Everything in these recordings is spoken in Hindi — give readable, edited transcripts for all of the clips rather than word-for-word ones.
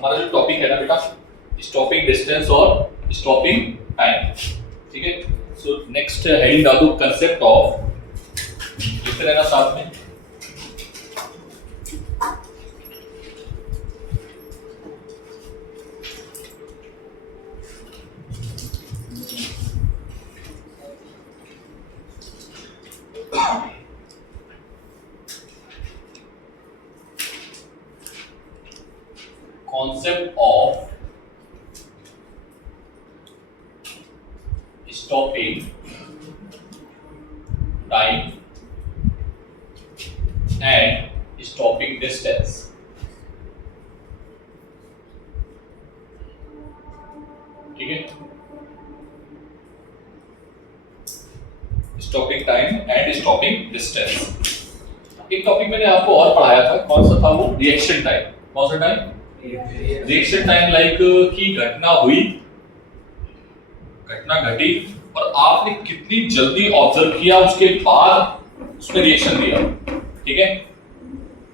हमारा जो टॉपिक है ना बेटा, स्टॉपिंग डिस्टेंस और स्टॉपिंग टाइम, ठीक है। सो नेक्स्ट हेडिंग डाल दो कंसेप्ट ऑफ, लिखते रहना साथ में, concept of stopping time and stopping distance, ठीक है। Stopping time and stopping distance. एक टॉपिक मैंने आपको और पढ़ाया था, कौन सा था वो? Reaction time. कौन सा टाइम? Reaction time. लाइक की घटना हुई, घटना घटी और आपने कितनी जल्दी ऑब्जर्व किया, उसके बाद उसमें रिएक्शन दिया, ठीक है।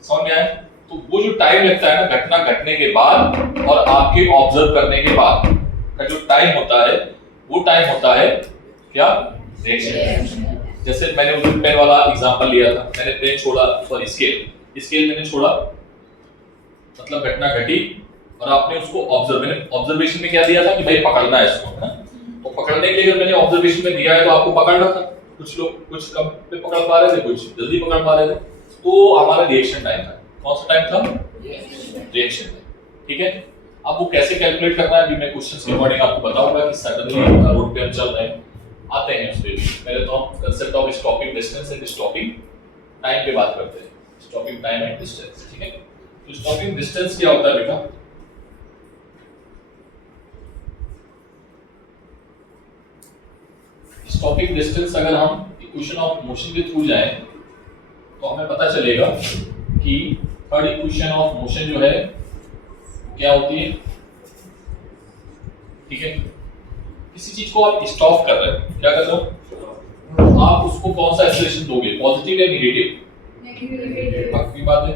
समझ में आया? तो वो जो टाइम लगता है ना घटना घटने के बाद और आपके ऑब्जर्व करने के बाद का जो टाइम होता है, वो टाइम होता है क्या? रिएक्शन। जैसे मैंने उस दिन पेन वाला एग्जांपल लिया था, मैंने पेन छोड़ा, सॉरी स्केल मैंने छोड़ा, मतलब घटना घटी और आपने उसको ऑब्जर्वेशन में क्या दिया था कि भाई पकड़ना है इसको, है ना। तो पकड़ने के लिए अगर मैंने ऑब्जर्वेशन में दिया है तो आपको पकड़ना था। कुछ लोग कुछ कम पे पकड़ पा रहे थे, कुछ जल्दी पकड़ पा रहे थे, तो हमारा रिएक्शन टाइम था। कौन सा टाइम था? रिएक्शन टाइम, ठीक है। अब वो कैसे कैलकुलेट करना है अभी मैं क्वेश्चंस के अकॉर्डिंग आपको बताऊंगा कि सडनली रोड पे हम चल रहे हैं, आते हैं उस पे। पहले तो हम concept of stopping distance and stopping time पे बात करते हैं। स्टॉपिंग टाइम एंड डिस्टेंस, ठीक है। तो स्टॉपिंग डिस्टेंस क्या होता है बेटा? स्टॉपिंग डिस्टेंस अगर हम इक्वेशन ऑफ मोशन के थ्रू जाएं तो हमें पता चलेगा कि थर्ड इक्वेशन ऑफ मोशन जो है क्या होती है, ठीक है। किसी चीज को आप स्टॉप कर रहे हैं, क्या कर रहे हो आप? उसको कौन सा एक्सेलरेशन दोगे, पॉजिटिव या नेगेटिव? नेगेटिव। पक्की बात है,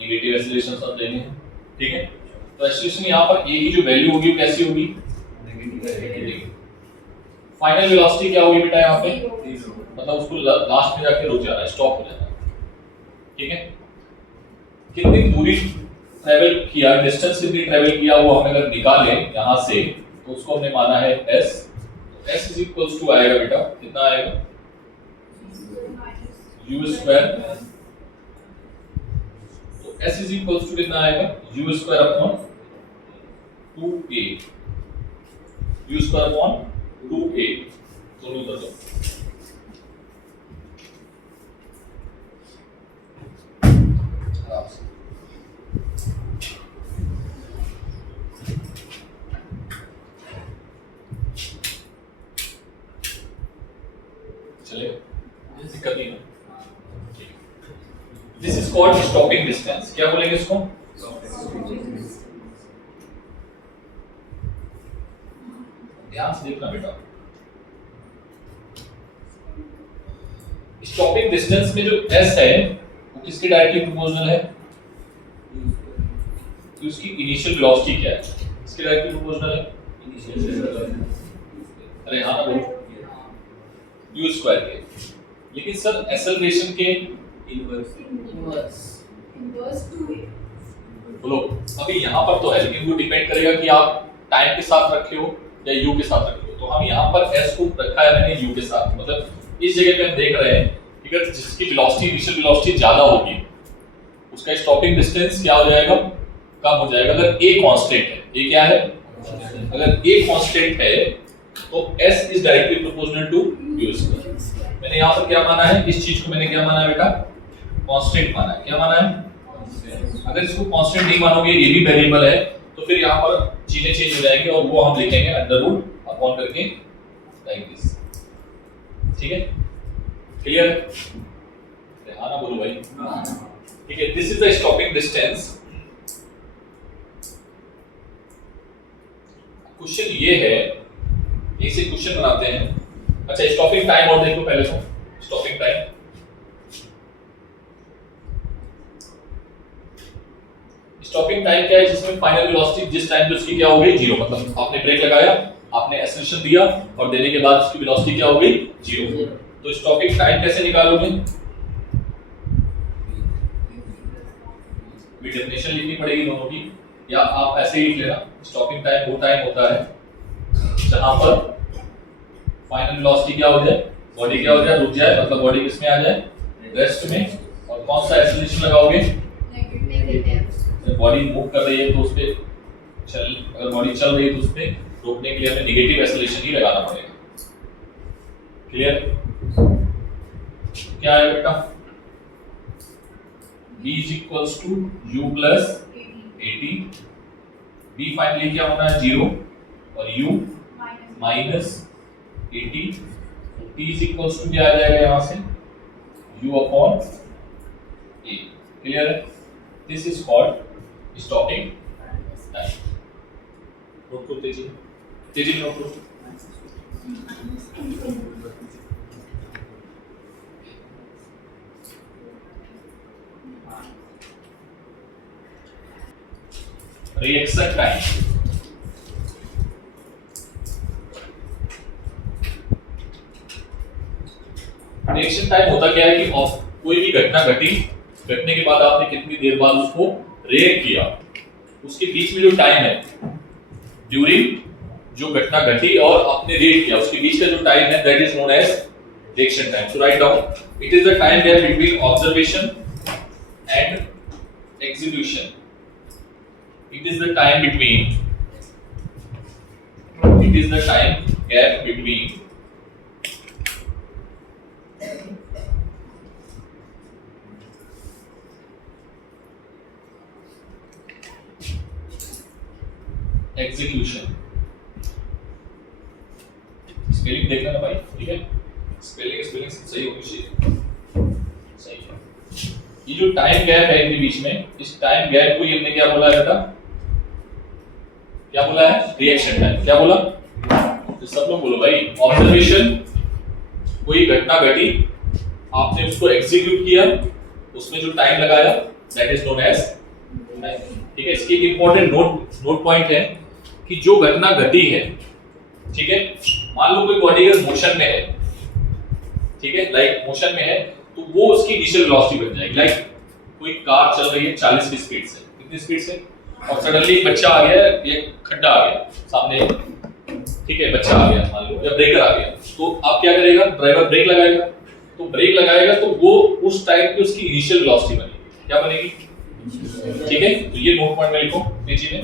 नेगेटिव एक्सेलरेशन सब देंगे, ठीक है। तो एक्सेलरेशन यहाँ पर ए की जो वैल्यू होगी वो कैसी होगी? नेगेटिव। फाइनल वेलोसिटी क्या होगी बेटा यहाँ पे? मतलब उसको लास्ट में जाके रुक जाना है, स्टॉप हो जाना है, ठीक है। कितनी दूरी ट्रेवल किया, डिस्टेंस कितनी ट्रेवल किया वो हम अगर निकालें यहाँ से तो उसको हमने माना है s। s is equals to आएगा बेटा, कितना आएगा? u square. तो s इज इक्वल्स टू कितना आएगा? u square upon 2a, u square upon 2a, दोनों उधर दो। चलेगा, दिक्कत नहीं है। This is called stopping distance. क्या बोलेंगे इसको? ध्यान से देखना बेटा, स्टॉपिंग डिस्टेंस में जो s है वो किसके डायरेक्टली प्रोपोर्शनल है? कि उसकी इनिशियल वेलोसिटी क्या है, इसके डायरेक्टली प्रोपोर्शनल है। अरे हाँ ना बोलो, u स्क्वायर के। लेकिन सर एक्सेलरेशन के इनवर्स बोलो। अभी यहाँ पर तो है, लेकिन वो डिपेंड करेगा कि आप टाइम के साथ रखे हो या u के साथ रखे हो। तो हम यहाँ पर s को रखा है मैंने u के साथ, मतलब इस जगह पे हम देख रहे हैं कि अगर जिसकी वेलोसिटी इनिशियल वेलोसिटी ज्यादा होगी उसका स्टॉपिंग डिस्टेंस क्या हो जाएगा? कम हो जाएगा। अगर a कांस्टेंट है, a क्या है? अगर a कांस्टेंट है तो s is directly proportional to u square. मैंने यहाँ पर क्या माना है? इस चीज को मैंने क्या माना है बेटा? कांस्टेंट माना है। क्या माना है? अगर इसको कांस्टेंट नहीं मानोगे, ये भी वेरिएबल है, तो फिर यहाँ पर चीजें चेंज हो जाएंगी और वो हम लिखेंगे अंडर रूट अपॉन करके लाइक दिस, ठीक है। क्लियर है? हाँ ना बोलो भाई, ठीक है। This is the stopping distance. Question ये है, इसे क्वेश्चन बनाते हैं। अच्छा, स्टॉपिंग टाइम और देखो पहले तो। स्टॉपिंग टाइम स्टॉपिंग टाइम क्या है, जिसमें फाइनल वेलोसिटी जिस टाइम पे उसकी क्या हो गई, जीरो, मतलब आपने ब्रेक लगाया, आपने एक्सेलरेशन दिया और देने के बाद उसकी वेलोसिटी क्या हो गई, जीरो। तो स्टॉपिंग टाइम कैसे निकालोगे, भी डेफिनेशन लिखनी पड़ेगी दोनों की, या आप ऐसे ही लिख लेना। स्टॉपिंग टाइम वो टाइम होता है जहां पर फाइनल वेलोसिटी क्या हो जाए, बॉडी क्या हो जाए, रुक जाए, मतलब बॉडी किस में आ जाए, रेस्ट में। और कौन सा एक्सेलरेशन लगाओगे, बॉडी मूव कर रही है तो उस पे चल, अगर बॉडी चल रही है तो उस पे रोकने के लिए हमें नेगेटिव एक्सेलरेशन ही लगाना पड़ेगा। क्लियर, क्या है बेटा, b is equals to u plus 80, b finally क्या होना है, 0, और u minus 80, t is equals to क्या आ जाएगा यहाँ से, u upon a। क्लियर है, this is called stopping time. Note करो तेजी तेजी नोट करो। रिएक्शन टाइम, रिएक्शन टाइम होता क्या है कि कोई भी घटना घटने के बाद आपने कितनी देर बाद उसको रिएक्ट किया, उसके बीच में जो टाइम है ड्यूरिंग जो घटना घटी और आपने रिएक्ट किया, उसके बीच का जो टाइम है that is known as reaction time. So write down, it is the time gap between observation and execution. It is the time between gap between execution। Spelling देखना ना भाई, ठीक है, स्पेलिंग सही होनी चाहिए, सही है। ये जो टाइम गैप है इनके बीच में, इस टाइम गैप को ये हमने क्या बोला है बेटा, क्या बोला है, रिएक्शन टाइम। क्या बोला, तो सब लोग बोलो भाई, ऑब्जर्वेशन, कोई घटना घटी, आपने उसको एग्जीक्यूट किया, उसमें जो टाइम लगाया that is known as time. ठीक है, इसकी एक इंपॉर्टेंट नोट पॉइंट है कि जो घटना घटी है, ठीक है, मान लो कोई बॉडी अगर मोशन में है, ठीक है, लाइक मोशन में है, तो वो उसकी इनिशियल वेलोसिटी बन जाएगी। लाइक कोई कार चल रही है 40 की स्पीड से, कितनी स्पीड से, और सडनली एक बच्चा आ गया, एक खड्डा आ गया सामने, ठीक है, बच्चा आ गया मान लो, या ब्रेकर आ गया, तो आप क्या करेगा, ड्राइवर ब्रेक लगाएगा, तो ब्रेक लगाएगा तो वो उस टाइम पे उसकी इनिशियल वेलोसिटी बनेगी, क्या बनेगी, ठीक है। तो ये नोट पॉइंट में लिखो पेजी में,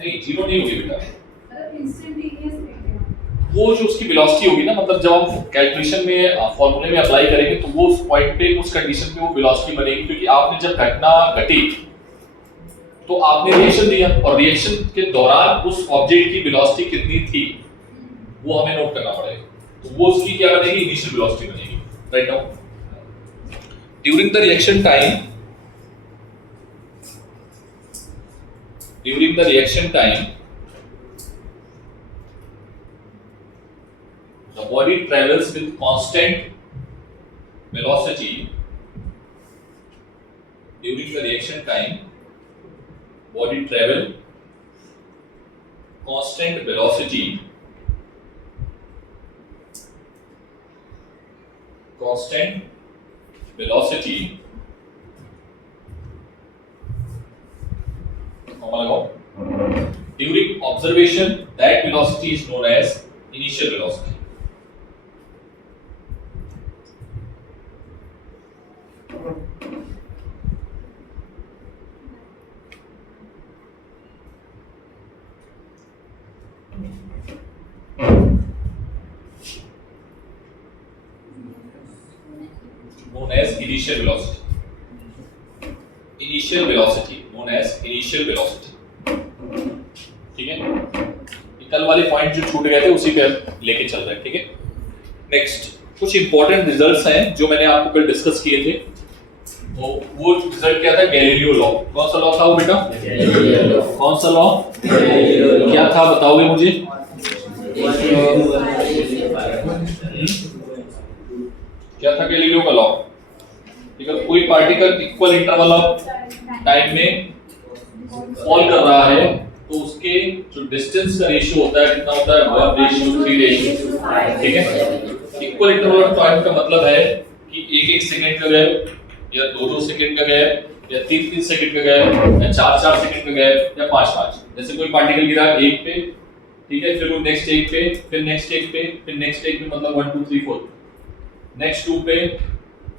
नहीं जीरो नहीं होगी बेटा, वो जो उसकी वेलोसिटी होगी ना, मतलब जब हम कैलकुलेशन में फॉर्मूले में अप्लाई करेंगे तो वो उस पॉइंट पे, उस कंडीशन पे वो वेलोसिटी बनेगी, क्योंकि आपने जब घटना घटी तो आपने रिएक्शन दिया, और रिएक्शन के दौरान उस ऑब्जेक्ट की वेलोसिटी कितनी थी वो हमें नोट करना पड़ेगा, तो वो उसकी क्या बनेगी, इनिशियल वेलोसिटी बनेगी। Right now, during the reaction time the body travels with constant velocity. During the reaction time, body travel constant velocity, during observation, that velocity is known as initial velocity. Known as initial velocity, ठीक है। कल वाले पॉइंट जो छूट गए थे उसी पे लेके चल रहे हैं, ठीक है। नेक्स्ट कुछ इंपॉर्टेंट रिजल्ट्स हैं जो मैंने आपको कल डिस्कस किए थे, तो वो रिजल्ट क्या था, गैलीलियो लॉ। कौन सा लॉ था वो बेटा, कौन सा लॉ, क्या था बताओगे मुझे, क्या था गैलीलियो का लॉ, अगर कोई particle equal interval of time में फॉल कर रहा है तो उसके जो डिस्टेंस का रेशियो होता है कितना होता है 1:3 ठीक है। इक्वल इंटरवल ऑफ टाइम का मतलब है कि 1-1 सेकंड का गैप या 2-2 सेकंड का गैप या 3-3 सेकंड का गैप या 4-4 सेकंड का गैप या 5-5। जैसे कोई पार्टिकल गिरा 1 पे, ठीक है, फिर वो नेक्स्ट 1 पे, फिर नेक्स्ट 1 पे, फिर नेक्स्ट 1 पे, मतलब 1 2 3 4, नेक्स्ट 2 पे,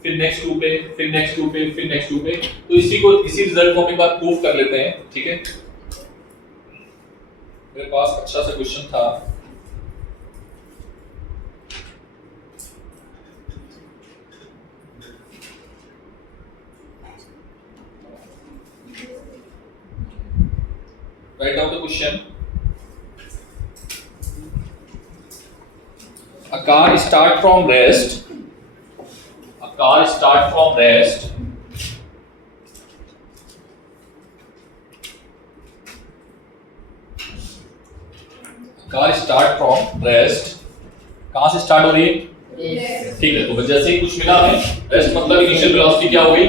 फिर नेक्स्ट 2 पे, फिर नेक्स्ट 2 पे, फिर नेक्स्ट 2 पे। तो इसी रिजल्ट को हम एक बार प्रूव कर लेते हैं, ठीक है। मेरे पास अच्छा सा क्वेश्चन था, write down the question. A car start from rest. A car start from rest. A car start from rest. कहाँ से स्टार्ट हो रही है? ठीक है, तो जैसे ही कुछ मिला हमें, रेस्ट मतलब इनिशियल वेलोसिटी क्या हो गई?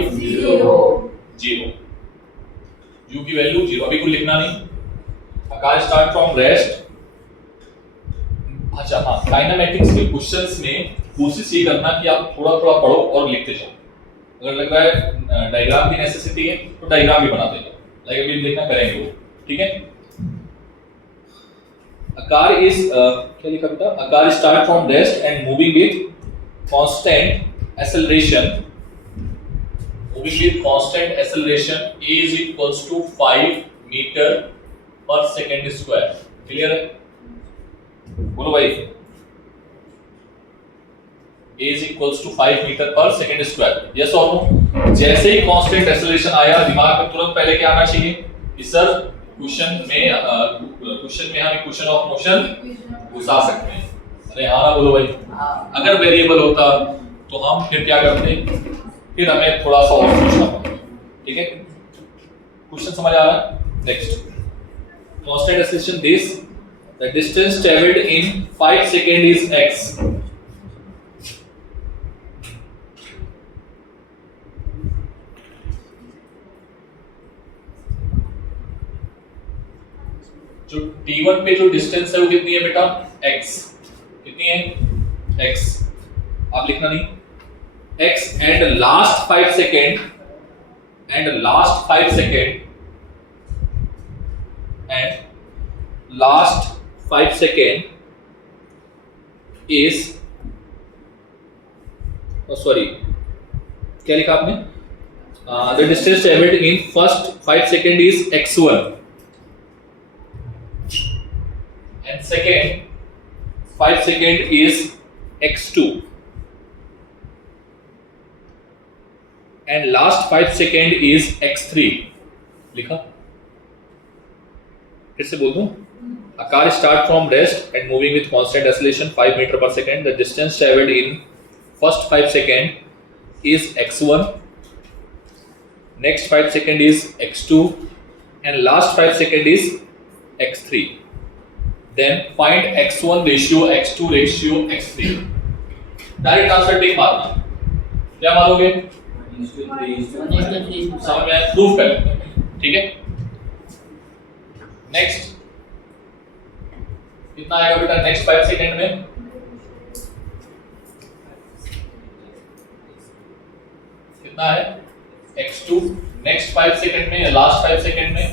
जीरो। U की वैल्यू जीरो, अभी कुछ लिखना नहीं। Car start from rest. अच्छा हाँ, काइनेमैटिक्स के क्वेश्चंस में कोशिश ये करना कि आप थोड़ा थोड़ा पढ़ो और लिखते जाओ। अगर लग रहा है डायग्राम की नेसेसिटी है तो डायग्राम भी बना देगा, लाइक अभी देखना करेंगे वो, ठीक है। A car is क्या लिखा बेटा? A car start from rest and moving with constant acceleration. Moving with constant acceleration, a is equals to 5 meter per second square. Clear है? बोलो भाई। a is equals to 5 meter per second square. Yes or no? जैसे ही constant acceleration आया, दिमाग में तुरंत पहले क्या आना चाहिए कि सर क्वेश्चन में हम इक्वेशन ऑफ मोशन घुसा सकते हैं। अरे हाँ ना बोलो भाई। अगर वेरिएबल होता तो हम फिर क्या करते, फिर हमें थोड़ा सा और सोचना पड़ता, ठीक है। क्वेश्चन समझ आ रहा है? Next, constant acceleration, this the distance traveled in 5 seconds is x. जो t1 पे जो डिस्टेंस है वो कितनी है बेटा? x। कितनी है? x। आप लिखना नहीं, x and last 5 second and last 5 second and last 5 second is sorry क्या लिखा आपने? The distance traveled in first 5 second is x1 and second 5 second is x2 and last 5 second is x3। लिखा? फिर से बोल दूं, a car start from rest and moving with constant acceleration 5 meter per second. The distance traveled in first 5 second is x1, next 5 second is x2 and last 5 second is x3. Then find x1 ratio, x2 ratio, x3. Direct answer tick मारना। क्या मारोगे? समझ में आया? प्रूफ कर लेते हैं, ठीक है। नेक्स्ट कितना आएगा बेटा नेक्स्ट 5 सेकंड में? कितना है? x2 नेक्स्ट 5 सेकंड में या लास्ट 5 सेकंड में?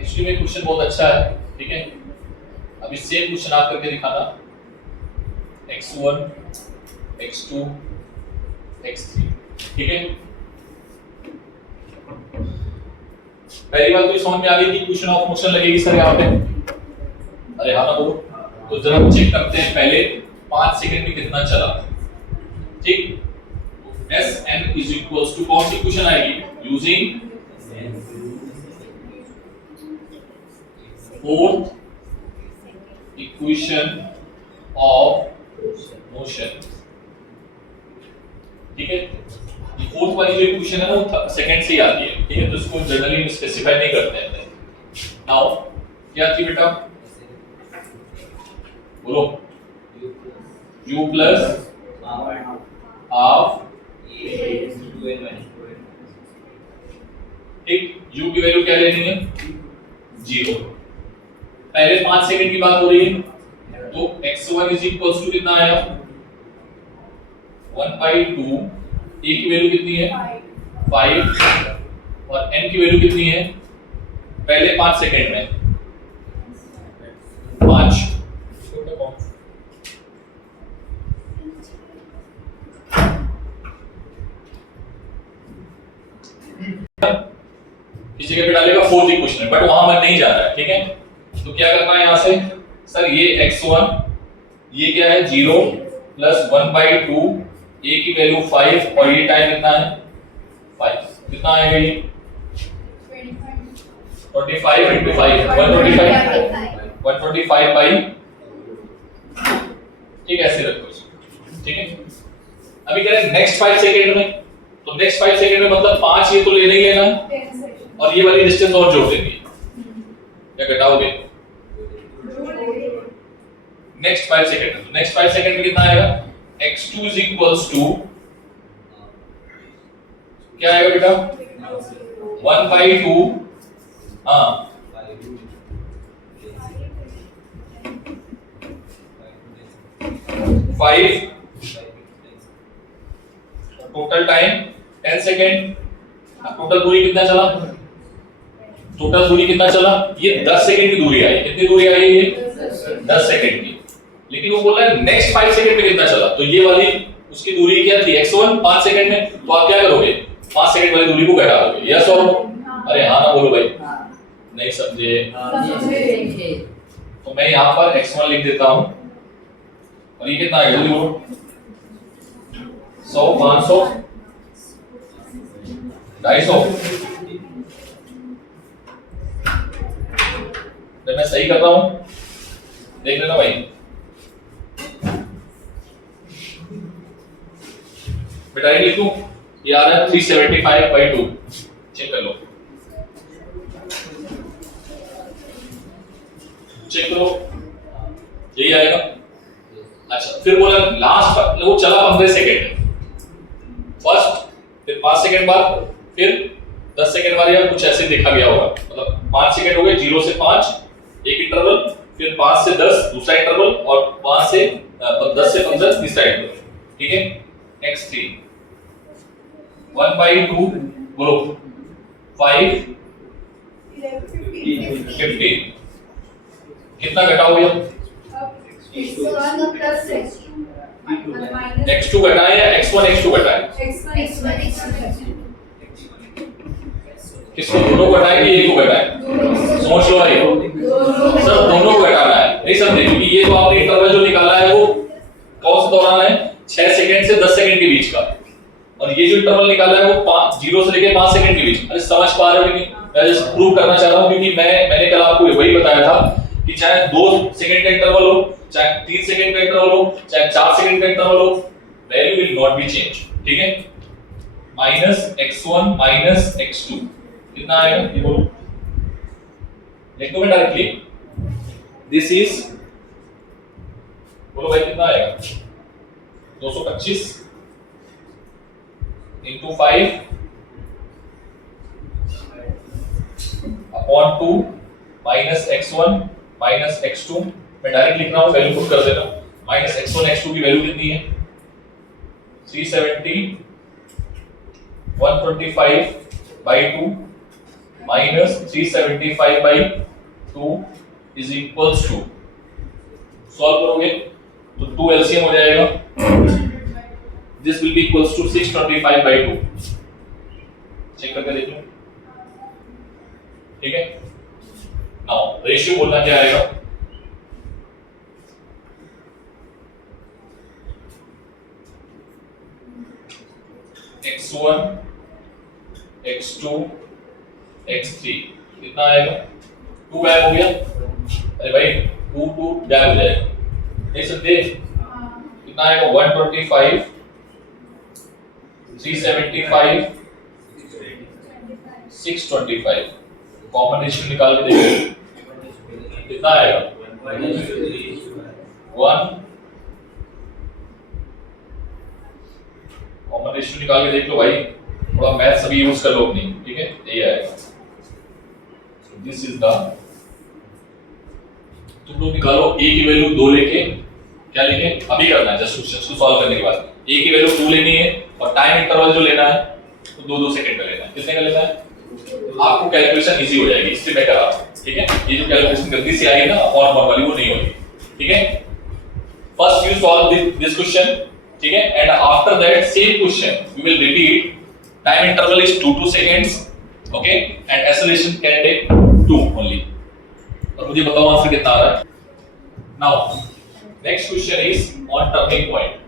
एक्चुअली में क्वेश्चन बहुत अच्छा है, ठीक है। अभी सेम क्वेश्चन आप करके दिखाना, x1 x2 x3, ठीक है। पहली बात तो समझ में आ गई कि क्वेश्चन ऑफ मोशन लगेगी सर यहाँ पे। अरे हाँ ना बोलो। तो जरा चेक करते हैं पहले 5 सेकंड में कितना चला, ठीक। S N is equals to कौन सी इक्वेशन आएगी? Using fourth equation of motion, ठीक है। ये फोर्थ वाली जो इक्वेशन है वो सेकंड से ही आती है, ठीक है। तो इसको जनरली स्पेसिफाई नहीं करते हैं, नाउ क्या थी बेटा, बोलो, u प्लस हाफ, ठीक, u की वैल्यू क्या लेनी है, 0। पहले 5 सेकंड की बात हो रही है, तो x1 इज इक्वल्स टू कितना आया, 1/2, a की वैल्यू कितनी है 5 और n की वैल्यू कितनी है पहले 5 सेकंड में 5। इस जगह पे डालेगा 4th इक्वेशन में, बट वहां मन नहीं जा रहा है, ठीक है। तो क्या करना है यहां से, सर ये x1 ये क्या है 0 प्लस 1/2, a की वैल्यू 5 और ये टाइम कितना है 5, कितना आएगा ये 25 into 5 125 बाई, ठीक ऐसे रखो इसको, ठीक है। अभी कह रहे हैं नेक्स्ट 5 सेकंड में, तो नेक्स्ट 5 सेकंड में मतलब 5 ये तो लेना ही लेना है और ये वाली डिस्टेंस और जोड़ देंगे, क्या घटाओगे नेक्स्ट 5 सेकंड में, तो नेक्स्ट 5 सेकंड में कितना आएगा x2 is equals to क्या आएगा बेटा 1/2, हाँ 5, टोटल टाइम 10 सेकेंड। टोटल दूरी कितना चला, टोटल दूरी कितना चला, ये 10 सेकेंड की दूरी आई, कितनी दूरी आई ये 10 सेकेंड की, लेकिन वो बोल रहा है नेक्स्ट 5 सेकेंड में कितना चला, तो ये वाली उसकी दूरी क्या थी x1 5 सेकेंड में, तो आप क्या करोगे 5 सेकेंड वाली दूरी को घटा दोगे, यस और नो, अरे हाँ ना बोलो भाई, नहीं समझे, तो मैं यहाँ पर x1 लिख देता हूँ और ये कितना है जल्दी बोलो 100 500 250, जब मैं सही कर रहा हूँ देख लेना भाई, बेटा ये लिखूं, ये आ रहा है 375/2, चेक कर लो, चेक करो यही आएगा। अच्छा फिर बोला लास्ट वो चला 15 सेकेंड फर्स्ट, फिर 5 सेकेंड बाद, फिर 10 सेकेंड बाद, या कुछ ऐसे देखा गया होगा, मतलब 5 सेकेंड हो गए 0 से 5 एक इंटरवल, फिर 5 से 10 दूसरा इंटरवल और 5 से 10 से 15 तीसरा इंटरवल, ठीक है। x3 1/2 बोलो 5 15, कितना घटाओगे x2 घटाएं या x1 x2 घटाएं, किसको दोनों घटाएं कि एक को घटाएं, सोच लो भाई, सब दोनों को घटाना है, नहीं समझे, क्योंकि ये तो आपने इंटरवल जो निकाला है वो कौन सा दौरान है 6 सेकंड से 10 सेकंड के बीच का, और ये जो इंटरवल निकाला है वो 0 से लेकर 5 सेकंड के बीच। अरे समझ पा रहे हो कि नहीं, मैं जस्ट प्रूव करना चाह रहा हूं, क्योंकि मैंने कल आपको वही बताया था कि चाहे 2 सेकंड का इंटरवल हो, चाहे 3 सेकंड का इंटरवल हो, चाहे 4 सेकंड का इंटरवल हो, value will not be change, ठीक है। -x1 -x2 कितना आएगा ये बोलो, लिख दो मैं डायरेक्टली, दिस इज बोलो भाई कितना आएगा 225 into 5 upon 2 minus x1 minus x2, मैं डायरेक्ट लिख रहा हूँ, वैल्यू पुट कर देना, माइनस x1 x2 की वैल्यू कितनी है 370 125/2 minus 375/2 is equals to, solve करोगे तो 2 एलसीएम हो जाएगा, this will be equals to 625/2, check करके देख लो, ठीक है। नाउ रेशियो बोलना क्या आएगा, x1 x2 x3 कितना आएगा, 2 गायब हो गया, अरे भाई 2 गायब हो जाएगा, नहीं समझे, कितना आएगा 125 375 625, कॉमन रेशियो निकाल के देखो, कितना आएगा 1। कॉमन रेशियो निकाल के देख लो भाई, थोड़ा मैथ सभी यूज कर लो अपनी, ठीक है, यही आएगा। दिस इज द, तुम लोग निकालो a की वैल्यू 2 लेके, क्या लेके अभी करना है जस्ट क्वेश्चन को सॉल्व करने के बाद a की वैल्यू 2 लेनी है और टाइम इंटरवल जो लेना है तो 2-2 सेकंड का लेना है। कितने का लेना है? आपको कैलकुलेशन इजी हो जाएगी, इससे मैं करा, ठीक है। ये जो कैलकुलेशन गलती से आएगी ना और वाली वो नहीं होगी, ठीक है। First you solve this question, ठीक है, and after that same question we will repeat. Time interval is 2 seconds, okay, and acceleration can take 2 only. और मुझे बताओ आंसर कितना आ रहा है। Now next question is on turning point.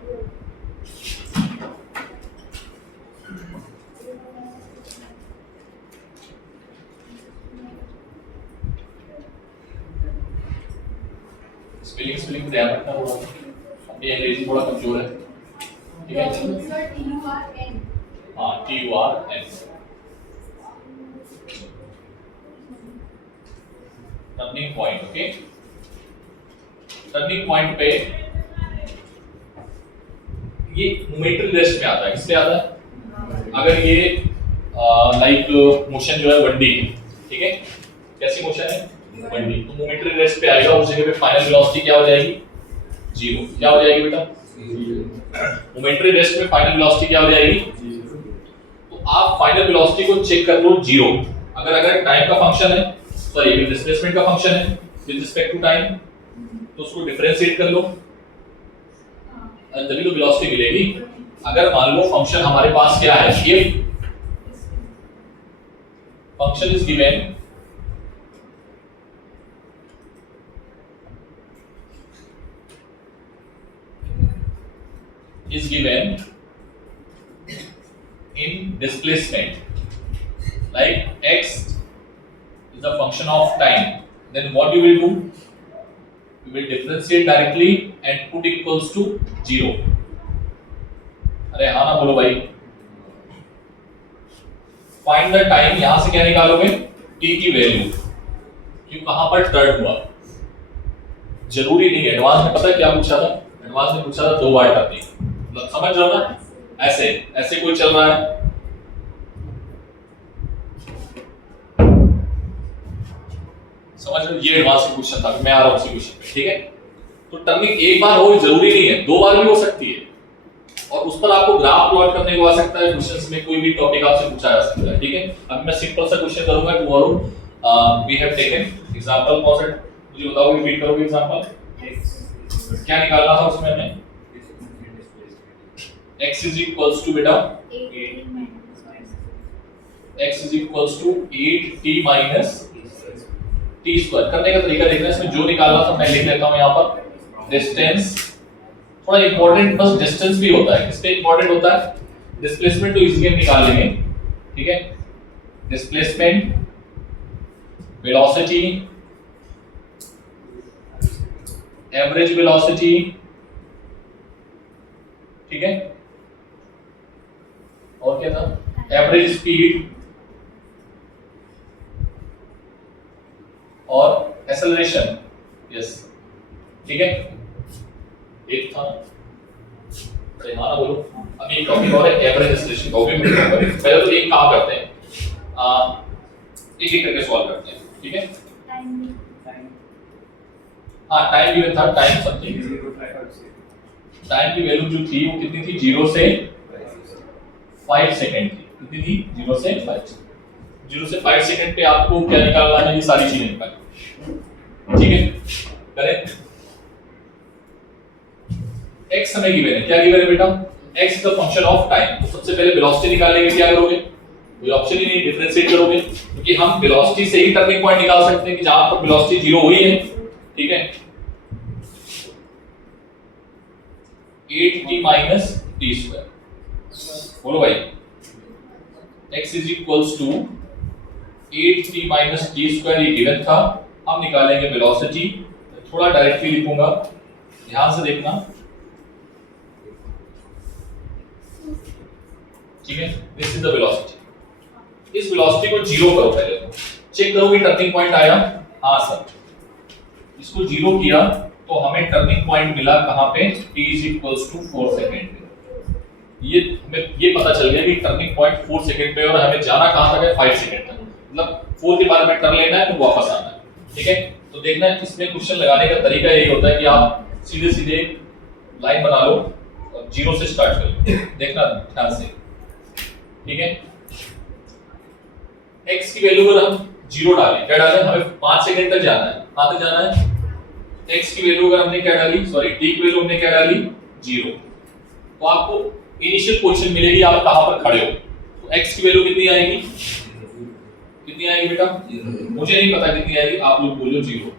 Spelling ध्यान रखना होगा, अपनी अंग्रेजी थोड़ा कमजोर है, ठीक है। हाँ TURN, turning point, okay. Turning point पे ये मोमेंटरी रेस्ट में आता है, किससे आता है? अगर ये लाइक मोशन जो है 1D, ठीक है, कैसी मोशन है 1D, तो मोमेंटरी रेस्ट पे आएगा, उस जगह पे फाइनल वेलोसिटी क्या हो जाएगी 0। क्या हो जाएगी बेटा? मोमेंटरी रेस्ट में फाइनल वेलोसिटी क्या हो जाएगी 0। तो आप फाइनल वेलोसिटी को चेक कर लो 0। अगर टाइम का फंक्शन है, सॉरी डिस्प्लेसमेंट का फंक्शन है विद रिस्पेक्ट टू टाइम, तो उसको डिफरेंशिएट कर लो, तभी तो वेलोसिटी मिलेगी। अगर मान लो फंक्शन हमारे पास क्या है, if function is given in displacement, like x is a function of time, then what you will do, you will differentiate directly and put equals to 0। अरे हाँ ना बोलो भाई। फाइंड द टाइम, यहां से क्या निकालोगे t की वैल्यू, क्यों कहां पर टर्न हुआ, जरूरी नहीं है। एडवांस में पता है क्या पूछा था? एडवांस में पूछा था 2 बार टर्निंग, मतलब समझ रहे हो ना, ऐसे ऐसे कोई चल रहा है, समझ रहे हो, ये एडवांस क्वेश्चन था, मैं आ रहा हूं उसी क्वेश्चन पे, ठीक है। तो टर्निंग एक बार हो जरूरी नहीं है, 2 बार भी हो सकती है, और उस पर आपको ग्राफ प्लॉट करने को आ सकता है, क्वेश्चंस में कोई भी टॉपिक आपसे पूछा जा सकता है, ठीक है। अब मैं सिंपल सा क्वेश्चन करूंगा, tomorrow we have taken example concept, मुझे बताओ, रिपीट करोगे एग्जांपल, क्या निकालना था उसमें हमें, x is equals to बेटा x is equals to 8t minus t square. करने का तरीका देखना, इसमें जो निकालना था मैं लिख लेता हूं यहां पर, डिस्टेंस, थोड़ा इंपॉर्टेंट बस डिस्टेंस भी होता है, किस पे इंपॉर्टेंट होता है, डिस्प्लेसमेंट तो इजीली हम निकाल लेंगे, ठीक है। डिस्प्लेसमेंट, वेलोसिटी, एवरेज वेलोसिटी, ठीक है, और क्या था, एवरेज स्पीड और एक्सेलरेशन, यस, ठीक है। एक था, अरे हाँ ना बोलो। अभी एक टॉपिक और है एवरेज एक्सेलरेशन, पहले तो एक काम करते हैं, एक एक करके सॉल्व करते हैं, ठीक है। हाँ टाइम गिवन था, टाइम समथिंग, टाइम की वैल्यू जो थी वो कितनी थी, 0 से 5 सेकंड थी, कितनी थी 0 से 5 सेकंड पे आपको क्या निकालना है, ये सारी चीजें निकालनी, ठीक है। करें, x समय गिवन है, क्या गिवन है बेटा, x is the function of time. तो सबसे पहले वेलोसिटी निकालने के लिए क्या करोगे, कोई ऑप्शन ही नहीं, डिफरेंशिएट करोगे, क्योंकि हम वेलोसिटी से ही टर्निंग पॉइंट निकाल सकते हैं कि जहां पर वेलोसिटी 0 हुई है, ठीक है। 8t minus t square, बोलो भाई, x is equals to 8t minus t square, ये गिवन था। हम निकालेंगे वेलोसिटी, थोड़ा डायरेक्टली लिखूंगा, ध्यान से देखना, ठीक है। दिस इज द वेलोसिटी, इस वेलोसिटी को 0 करो, पहले चेक करो कि टर्निंग पॉइंट आया, हाँ सर, इसको 0 किया तो हमें टर्निंग पॉइंट मिला कहां पे, t = 4 सेकंड पे। ये हमें ये पता चल गया कि टर्निंग पॉइंट 4 सेकंड पे और हमें जाना कहां तक है, 5 सेकंड तक। मतलब 4 के बाद में टर्न लेना है तो वापस आना है। ठीक है, तो देखना इसमें क्वेश्चन लगाने का तरीका यही होता है कि आप सीधे सीधे लाइन बना लो और 0 से स्टार्ट करो, देखना ध्यान से। ठीक है, x की वैल्यू अगर हम 0 डालें, क्या डालें, हमें 5 सेकंड तक जाना है। कहां तक जाना है, x की वैल्यू अगर हमने क्या डाली, सॉरी t की वैल्यू हमने क्या डाली, 0, तो आपको इनिशियल पोजीशन मिलेगी आप कहां पर खड़े हो। तो x की वैल्यू कितनी आएगी, कितनी आएगी बेटा, मुझे नहीं पता कितनी आएगी, आप लोग बोलो 0।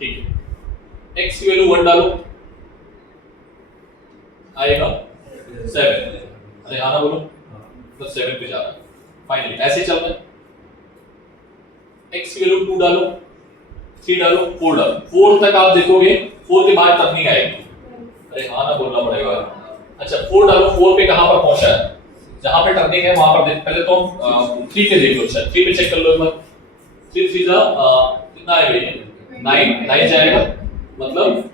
ठीक है, x की वैल्यू 1 डालो, आएगा 7। अरे हाँ ना बोलो, तो 7 पे जा रहा है फाइनली, ऐसे चल रहा है। x की वैल्यू 2 डालो, 3 डालो, 4 डालो, 4 तक आप देखोगे 4 के बाद टर्निंग आएगी। अरे हाँ ना बोलना पड़ेगा। अच्छा 4 डालो, 4 पे कहां पर पहुंचा है, जहां पे टर्निंग है वहां पर देख, पहले तो 3 पे देख लो। अच्छा 3 पे चेक कर लो एक बार, 3 सीधा कितना आएगा, ये 9 जाएगा, मतलब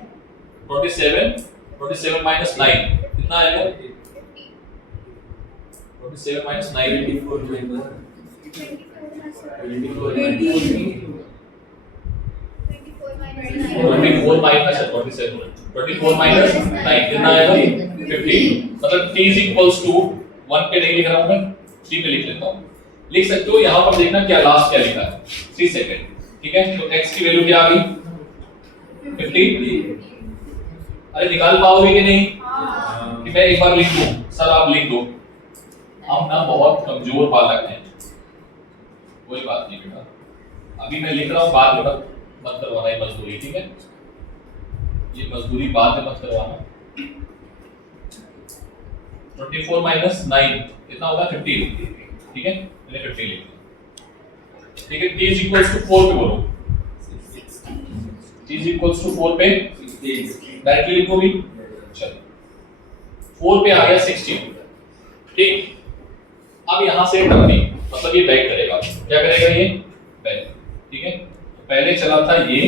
27 माइनस 9 कितना आएगा, 27 माइनस 9 24 माइनस 9 कितना आएगा, 15। मतलब t = 1 पे नहीं लिख रहा हूं मैं, 3 पे लिख लेता हूं। लिख सकते हो, यहां पर देखना क्या लास्ट क्या लिखा है, 3 सेकंड। ठीक है, तो x की वैल्यू क्या आ गई, 15। अरे निकाल पाओगे कि नहीं, कि मैं एक बार लिख दूं, सर आप लिख दो, हम ना बहुत कमजोर बालक हैं। कोई बात नहीं बेटा, अभी मैं लिख रहा हूं, बाद में मत करवाना ये मजदूरी। ठीक है, ये मजदूरी बाद में मत करवाना। 24 माइनस 9 कितना होगा, 15। ठीक है, मैंने 15 लिख दिया। ठीक है, t = 4 पे बोलो, t = 4 पे डायरेक्टली लिखो भी। चलो 4 पे आ गया 16। ठीक, अब यहां से टर्निंग, मतलब ये बैक करेगा, क्या करेगा ये, बैक। ठीक है, तो पहले चला था ये,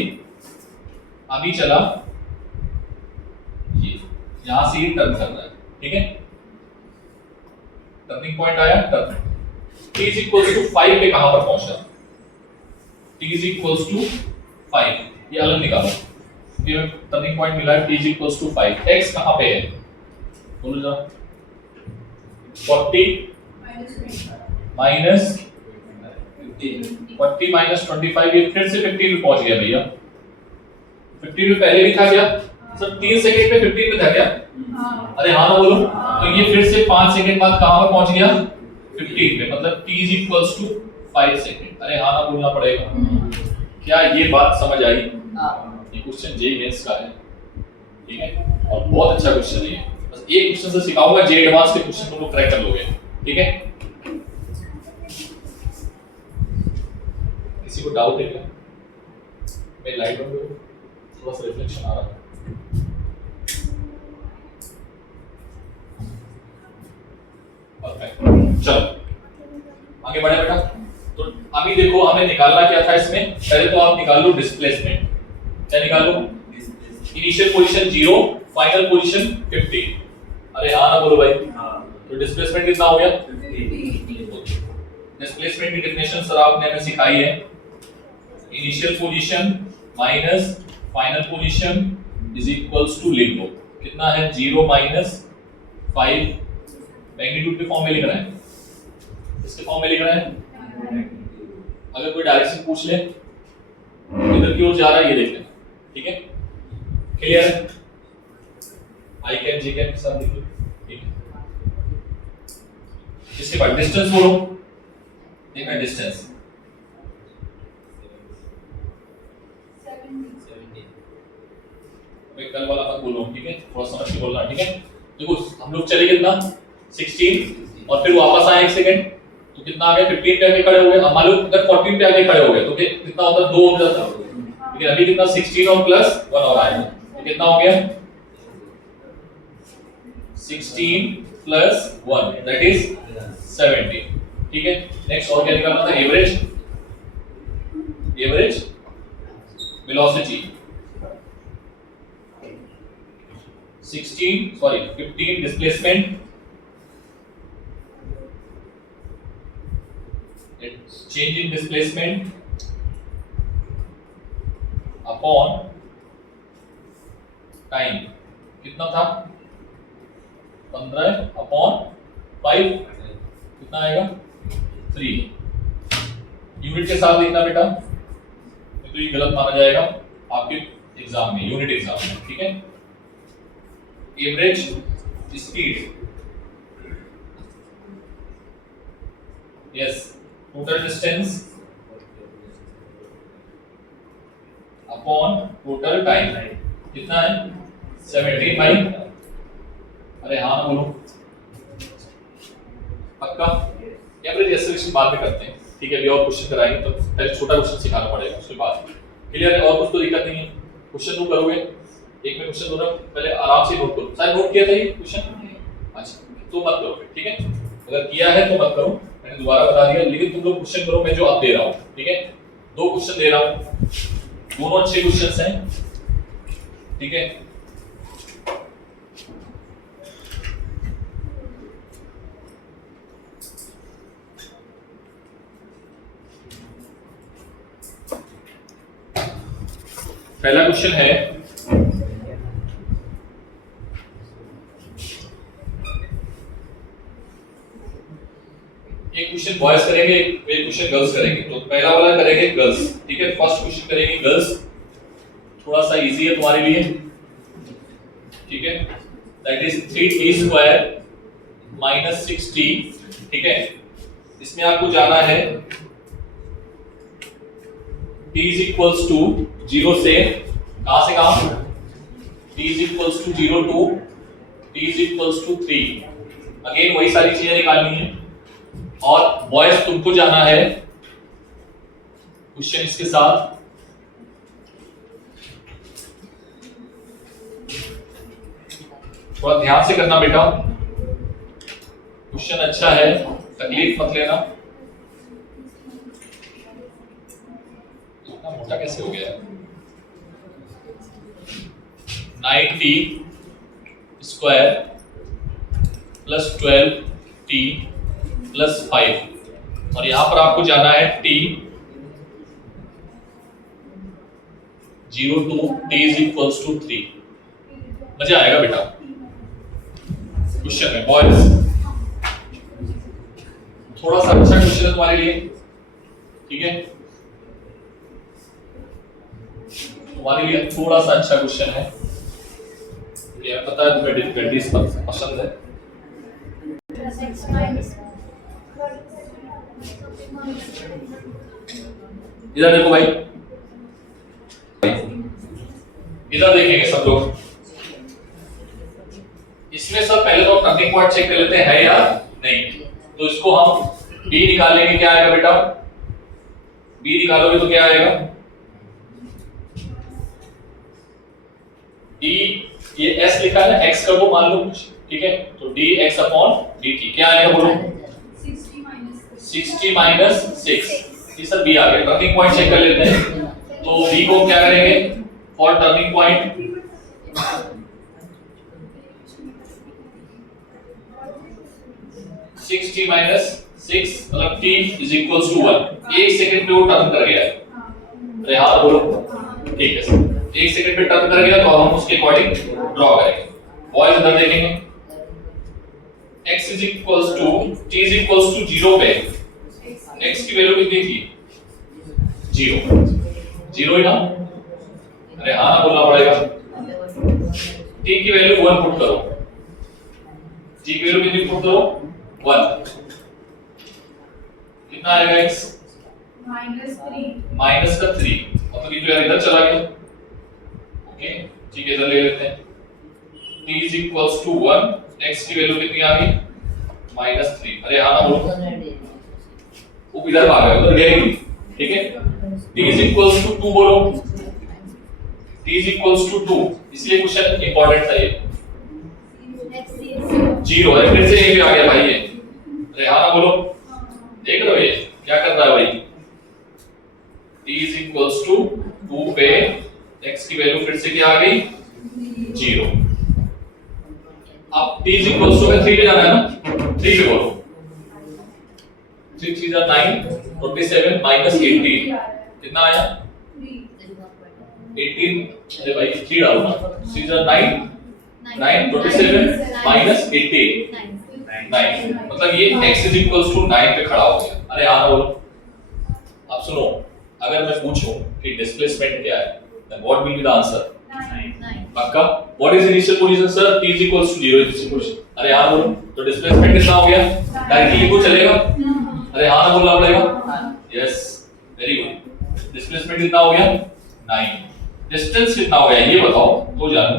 अभी चला ये, यहां से ये टर्न करना है। ठीक है, टर्निंग पॉइंट आया, टर्न। t = 5 पे कहां पर पहुंचा, t = 5, ये अलग निकालो, फिर टर्निंग पॉइंट मिला है, t = 5। x कहां पे है, बोलो जरा, 40 माइनस 40 माइनस 25, ये फिर से 15 पे पहुंच गया भैया। 15 पे पहले लिखा गया सर, 3 सेकंड पे 15 पे था क्या, अरे हाँ ना बोलो, तो ये फिर से 5 सेकंड बाद कहां पर पहुंच गया, 15 पे, मतलब t = 5 सेकंड। अरे हाँ ना बोलना पड़ेगा। क्या ये बात समझ आई, ये क्वेश्चन जेईई मेंस का है। ठीक है, और बहुत अच्छा क्वेश्चन है, बस एक क्वेश्चन से सिखाऊंगा, जेईई एडवांस के क्वेश्चन को क्रैक कर लोगे। ठीक है, किसी को डाउट है क्या, मैं लाइट बंद करूं, थोड़ा सा रिफ्लेक्शन आ रहा है। परफेक्ट, चलो आगे बढ़े बेटा। तो अभी देखो हमें निकालना क्या था इसमें, पहले तो आप निकाल लो डिस्प्लेसमेंट। क्या निकालो, इनिशियल पोजीशन 0, फाइनल पोजीशन 50। अरे हाँ ना बोलो भाई, तो डिस्प्लेसमेंट कितना हो गया, 50। डिस्प्लेसमेंट की डेफिनेशन सर आपने हमें सिखाई है, initial position minus final position is equals to, लिख दो कितना है, 0 माइनस 5, मैग्नीट्यूड के फॉर्म में लिख रहा है, इसके फॉर्म में लिख रहा है। अगर कोई डायरेक्शन पूछ ले इधर की ओर जा रहा है, ये देख लेना। ठीक है, क्लियर है, आई कैन जी कैन के साथ लिख लो। ठीक है, इसके बाद डिस्टेंस बोलो, देखना डिस्टेंस 70। कल वाला मत बोलो, ठीक है, थोड़ा समझ के बोलना। ठीक है, देखो हम लोग चले कितना 16 और फिर वापस आए 1 सेकंड, तो कितना आ गया, 15 पे आके खड़े हो गए। मान लो अगर 14 पे आके खड़े हो गए तो कितना होता, 2 हो जाता। लेकिन अभी कितना, 16 और प्लस 1 और आएगा, तो कितना हो गया, 16 प्लस 1 दैट इज 70। ठीक है, नेक्स्ट और क्या निकालना था, average velocity 15 displacement, change in displacement upon time कितना था 15 अपॉन 5 कितना आएगा 3। यूनिट के साथ लिखना बेटा, तो ये गलत माना जाएगा आपके एग्जाम में, यूनिट एग्जाम में, ठीक है। Average speed, yes, total distance upon total time कितना है 17 बाई, अरे हाँ ना बोलो पक्का। एवरेज एक्सेलरेशन बाद में करते हैं, ठीक है। अभी और क्वेश्चन कराएंगे तो पहले छोटा क्वेश्चन सिखाना पड़ेगा, उसके बाद क्लियर है। और कुछ तो दिक्कत नहीं है, क्वेश्चन तुम करोगे, एक में क्वेश्चन दो, पहले आराम से नोट करो। शायद नोट किया था ये क्वेश्चन, अच्छा तो मत करो, ठीक है। अगर किया है तो मत करो, मैंने दोबारा बता दिया, लेकिन तुम लोग क्वेश्चन करो मैं जो अब दे रहा हूँ, ठीक है। 2 क्वेश्चन दे रहा हूँ, दोनों अच्छे क्वेश्चंस हैं, ठीक है। पहला क्वेश्चन है एक क्वेश्चन बॉयज करेंगे, एक क्वेश्चन गर्ल्स करेंगे। तो पहला वाला करेंगे गर्ल्स, ठीक है। फर्स्ट क्वेश्चन करेंगे गर्ल्स, थोड़ा सा इजी है तुम्हारे लिए, ठीक है। That is 3t square minus 6t, ठीक है। इसमें आपको जाना है t is equals to 0 से कहां से कहां, t is equals to 0 to t is equals to 3। Again वही सारी चीजें निकालनी है। और बॉयज तुमको जाना है क्वेश्चन इसके साथ, थोड़ा ध्यान से करना बेटा, क्वेश्चन अच्छा है, तकलीफ मत लेना। इतना मोटा कैसे हो गया है। 9t square plus 12t plus 5, और यहां पर आपको जाना है t 0 to t is equals to 3। मजा आएगा बेटा क्वेश्चन में बॉयज, थोड़ा सा अच्छा क्वेश्चन है तुम्हारे लिए, ठीक है। तुम्हारे लिए थोड़ा सा अच्छा क्वेश्चन है, ये पता है तुम्हें डिफिकल्टीज पसंद है। इधर देखो भाई, इधर देखेंगे सब लोग। इसमें सब पहले तो टर्निंग पॉइंट चेक कर लेते हैं है या नहीं। तो इसको हम b निकालेंगे, क्या आएगा बेटा, b निकालोगे तो क्या आएगा, d, ये s लिखा है ना, x कर दो मान लो कुछ, ठीक है। तो dx अपॉन dt क्या आएगा बोलो, 60 माइनस 6। ये सब b आ गया। टर्निंग पॉइंट चेक कर लेते हैं, तो b को क्या करेंगे, फॉर टर्निंग पॉइंट 60 माइनस 6 मतलब t is equals to 1। 1 second पे वो टर्न कर गया है, अरे हाँ बोलो, ठीक है सर। 1 सेकंड पे टर्न कर गया तो हम उसके अकॉर्डिंग ड्रॉ करेंगे। बॉयज इधर देखेंगे, x is equals to t is equals to 0 पे x की वैल्यू कितनी थी, 0 ही ना, अरे हाँ ना बोलना पड़ेगा। t की वैल्यू 1 पुट करो, t की वैल्यू कितनी पुट करो 1, कितना आएगा x माइनस का 3, और तो ये तो यार इधर चला गया, ओके ठीक है। इधर ले लेते हैं, t is equals to 1, x की वैल्यू कितनी आ गई -3, अरे हाँ ना बोलो, वो इधर आ गया, उधर गया ही, ठीक है। t इज इक्वल्स टू 2 बोलो, t इज इक्वल्स टू 2, इसलिए क्वेश्चन इंपॉर्टेंट था ये। 0 है, फिर से ये भी आ गया भाई, ये अरे हाँ ना बोलो, देख रहे हो ये क्या कर रहा है भाई। t इज इक्वल्स टू 2 पे x की वैल्यू फिर से क्या आ गई 0, अब t is equals to 3 पे जाना है ना, 3 पे बोलो 3 3 are 9 27 minus 18 कितना आया 18 अरे भाई 3 डालो ना 3 are 9 9 27 minus 18 9 मतलब ये x is equals to 9 पे खड़ा हो गया। अरे हाँ बोलो। अब सुनो अगर मैं पूछूं कि डिस्प्लेसमेंट क्या है then what will be the answer 9 पक्का। what is initial position sir t is equals to 0 initial position। अरे हाँ बोलो तो डिस्प्लेसमेंट कितना हो गया डायरेक्टली लिखो चलेगा। अरे हाँ ना बोलना पड़ेगा यस वेरी गुड। डिस्प्लेसमेंट कितना हो गया 9 डिस्टेंस कितना हो गया ये बताओ तो जानो